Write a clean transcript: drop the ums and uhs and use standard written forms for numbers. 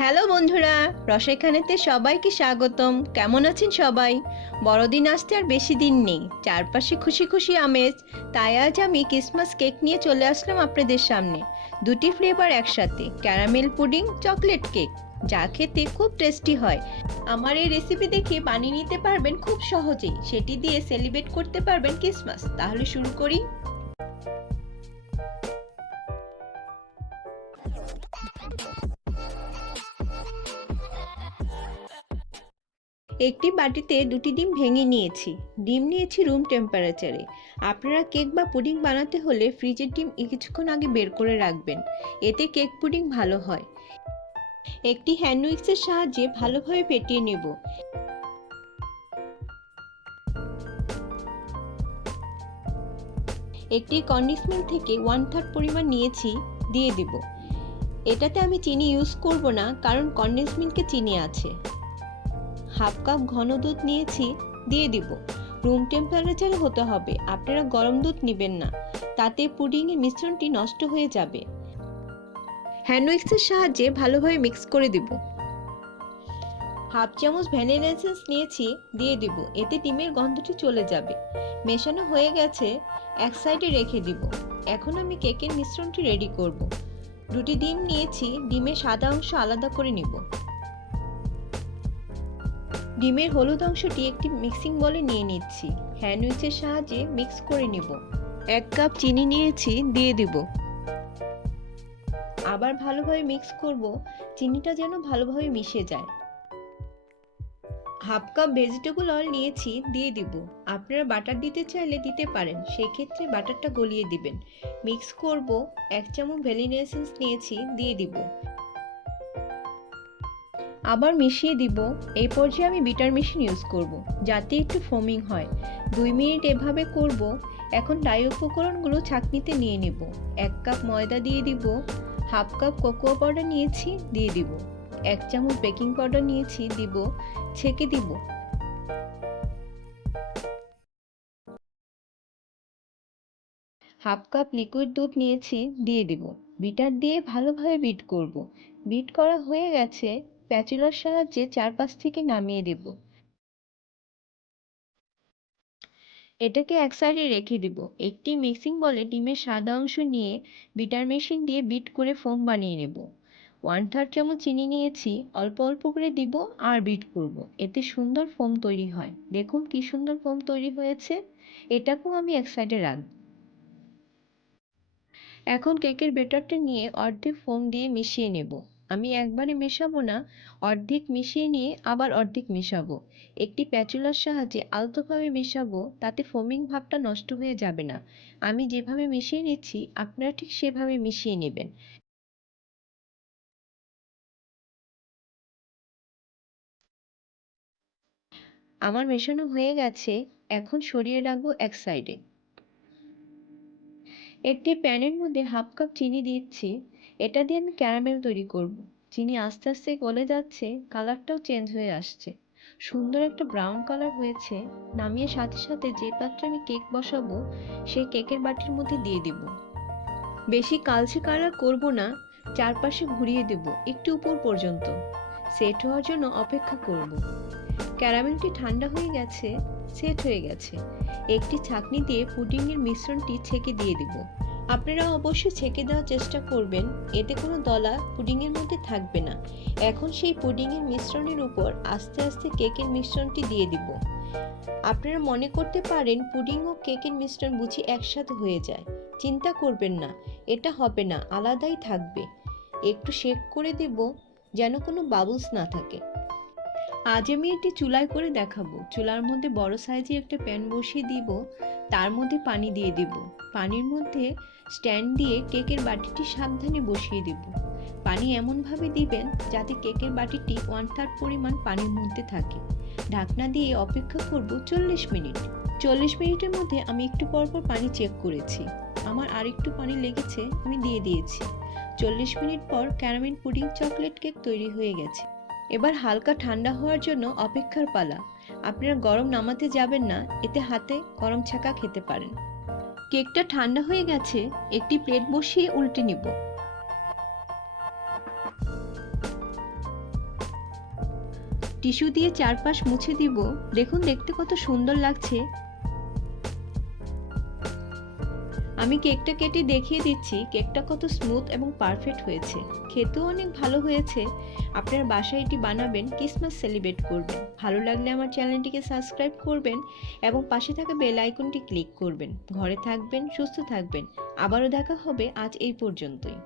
Hello বন্ধুরা, রসায়খানেতে সবাইকে স্বাগতম। কেমন আছেন সবাই? বড়দিন আসতে আর বেশি দিন নেই, চারপাশে খুশি খুশি আমেজ। তাই আজ আমি ক্রিসমাস কেক নিয়ে চলে আসলাম আপনাদের সামনে। দুটি ফ্লেভার একসাথে, ক্যারামেল পুডিং, চকলেট কেক, যা খেতে খুব টেস্টি হয়। আমার এই রেসিপি দেখে বানিয়ে নিতে পারবেন খুব সহজেই, সেটি দিয়ে সেলিব্রেট করতে পারবেন ক্রিসমাস। তাহলে শুরু করি। একটি বাটিতে দুটি ডিম ভেঙে নিয়েছি। ডিম নিয়েছি রুম টেম্পারেচারে। আপনারা কেক বা পুডিং বানাতে হলে ফ্রিজের ডিম কিছুক্ষণ আগে বের করে রাখবেন, এতে কেক পুডিং ভালো হয়। একটি হ্যান্ড উইক্সের সাহায্যে ভালোভাবে ফেটিয়ে নেব। একটি কন্ডেন্স মিল্ক থেকে 1/3 পরিমাণ নিয়েছি, দিয়ে দেব। এটাতে আমি চিনি ইউজ করব না, কারণ কন্ডেন্স মিল্কে চিনি আছে। হাফ কাপ ঘন দুধ নিয়েছি, দিয়ে দিব। রুম টেম্পারেচারে হতে হবে, আপনারা গরম দুধ নেবেন না, তাতে পুডিংয়ের মিশ্রণটি নষ্ট হয়ে যাবে। হ্যান্ড উইক্সের সাহায্যে ভালোভাবে মিক্স করে দেব। হাফ চামচ ভ্যানিলা এসেন্স নিয়েছি, দিয়ে দেব, এতে ডিমের গন্ধটি চলে যাবে। মেশানো হয়ে গেছে, এক সাইডে রেখে দিব। এখন আমি কেকের মিশ্রণটি রেডি করব। দুটি ডিম নিয়েছি, ডিমের সাদা অংশ আলাদা করে নিব। ডিমের হলুদ অংশটি একটি মিক্সিং বলে নিয়ে নিচ্ছি। হ্যান্ড উইচের সাহায্যে মিক্স করে নিব। 1 কাপ চিনি নিয়েছি, দিয়ে দিব। আবার ভালোভাবে মিক্স করব, চিনিটা যেন ভালোভাবে মিশে যায়। হাফ কাপ ভেজিটেবল অয়েল নিয়েছি, দিয়ে দিব। আপনারা বাটার দিতে চাইলে দিতে পারেন, সেই ক্ষেত্রে বাটারটা গলিয়ে দিবেন। মিক্স করব। 1 চামচ ভ্যানিলা এসেন্স নিয়েছি, দিয়ে দিব। আবার মিশিয়ে দিব। এই পর্যায়ে আমি বিটার মেশিন ইউজ করব, যাতে একটু ফোমিং হয়। 2 মিনিট এভাবে করব। এখন ড্রাই উপকরণগুলো ছাঁকনিতে নিয়ে নেব। 1 কাপ ময়দা দিয়ে দিব। হাফ কাপ কোকো পাউডার নিয়েছি, দিয়ে দিব। 1 চামচ বেকিং পাউডার নিয়েছি, দিব। ছেঁকে দিব। হাফ কাপ লিকুইড দুধ নিয়েছি, দিয়ে দিব। বিটার দিয়ে ভালোভাবে বিট করব। বিট করা হয়ে গেছে, স্প্যাচুলার সাহায্যে চারপাশ থেকে নামিয়ে দেব। এটাকে এক সাইডে রেখে দিব। একটি মিক্সিং বলে ডিমের সাদা অংশ নিয়ে বিটার মেশিন দিয়ে বিট করে ফোম বানিয়ে নেব। 1/3 চামচ চিনি নিয়েছি, অল্প অল্প করে দিব আর বিট করব, এতে সুন্দর ফোম তৈরি হয়। দেখুন কি সুন্দর ফোম তৈরি হয়েছে। এটাকেও আমি এক সাইডে রাখব। এখন কেকের ব্যাটারটা নিয়ে অর্ধেক ফোম দিয়ে মিশিয়ে নেব। আমি একবারে মেশাবো না, অর্ধেক মিশিয়ে নিয়ে আবার অর্ধেক মেশাবো। একটি প্যাচুলার সাহায্যে আলতোভাবে মেশাবো, তাতে ফোমিং ভাবটা নষ্ট হয়ে যাবে না। আমি যেভাবে মিশিয়ে নিচ্ছি, আপনারা ঠিক সেভাবে মিশিয়ে নেবেন। আমার মেশানো হয়ে গেছে, এখন সরিয়ে রাখবো এক সাইডে। একটি প্যানের মধ্যে হাফ কাপ চিনি দিচ্ছি। এটা দিয়ে আমি ক্যারামেল তৈরি করব। চিনি আস্তে আস্তে গলে যাচ্ছে, কালারটাও চেঞ্জ হয়ে আসছে। সুন্দর একটা ব্রাউন কালার হয়েছে। নামিয়ে সাথে সাথে যে পাত্রে আমি কেক বসাবো, সেই কেকের বাটির মধ্যে দিয়ে দিব। বেশি কালচে কালার করব না, চারপাশে ঘুরিয়ে দেব একটু উপর পর্যন্ত। সেট হওয়ার জন্য অপেক্ষা করব। ক্যারামেলটি ঠান্ডা হয়ে গেছে, সেট হয়ে গেছে। একটি ছাঁকনি দিয়ে পুডিংয়ের মিশ্রণটি ছেঁকে দিয়ে দিব। আপনারা অবশ্যই ছেঁকে দেওয়ার চেষ্টা করবেন, এতে কোনো দলা পুডিংয়ের মধ্যে থাকবে না। এখন সেই পুডিংয়ের মিশ্রণের উপর আস্তে আস্তে কেকের মিশ্রণটি দিয়ে দিব। আপনারা মনে করতে পারেন পুডিং ও কেকের মিশ্রণ বুঝি একসাথে হয়ে যায়। চিন্তা করবেন না, এটা হবে না, আলাদাই থাকবে। একটু শেক করে দেব, যেন কোনো বাবলস না থাকে। আজ আমি এটি চুলায় করে দেখাবো। চুলার মধ্যে বড় সাইজে একটা প্যান বসিয়ে দিব, তার মধ্যে পানি দিয়ে দিব। পানির মধ্যে স্ট্যান্ড দিয়ে কেকের বাটিটি সাবধানে বসিয়ে দেব। পানি এমনভাবে দিবেন যাতে কেকের বাটিটি 1/3 পরিমাণ পানির মধ্যে থাকে। ঢাকনা দিয়ে অপেক্ষা করব 40 মিনিট। 40 মিনিটের মধ্যে আমি একটু পরপর পানি চেক করেছি। আমার আর একটু পানি লেগেছে, আমি দিয়ে দিয়েছি। 40 মিনিট পর ক্যারামেল পুডিং চকলেট কেক তৈরি হয়ে গেছে। এবার হালকা ঠান্ডা হওয়ার জন্য অপেক্ষার পালা। আপনারা গরম নামাতে যাবেন না, এতে হাতে গরম ছ্যাঁকা খেতে পারেন। কেকটা ঠান্ডা হয়ে গেছে, একটি প্লেট বসিয়ে উল্টে নিব। টিস্যু দিয়ে চারপাশ মুছে দিব। দেখুন দেখতে কত সুন্দর লাগছে। আমি কেকটা কেটে দেখিয়ে দিচ্ছি কেকটা কত স্মুথ এবং পারফেক্ট হয়েছে। খেতেও অনেক ভালো হয়েছে। আপনার বাসায় এটি বানাবেন, ক্রিসমাস সেলিব্রেট করবেন। ভালো লাগলে আমার চ্যানেলটিকে সাবস্ক্রাইব করবেন এবং পাশে থাকা বেল আইকনটি ক্লিক করবেন। ঘরে থাকবেন, সুস্থ থাকবেন। আবারও দেখা হবে। আজ এই পর্যন্তই।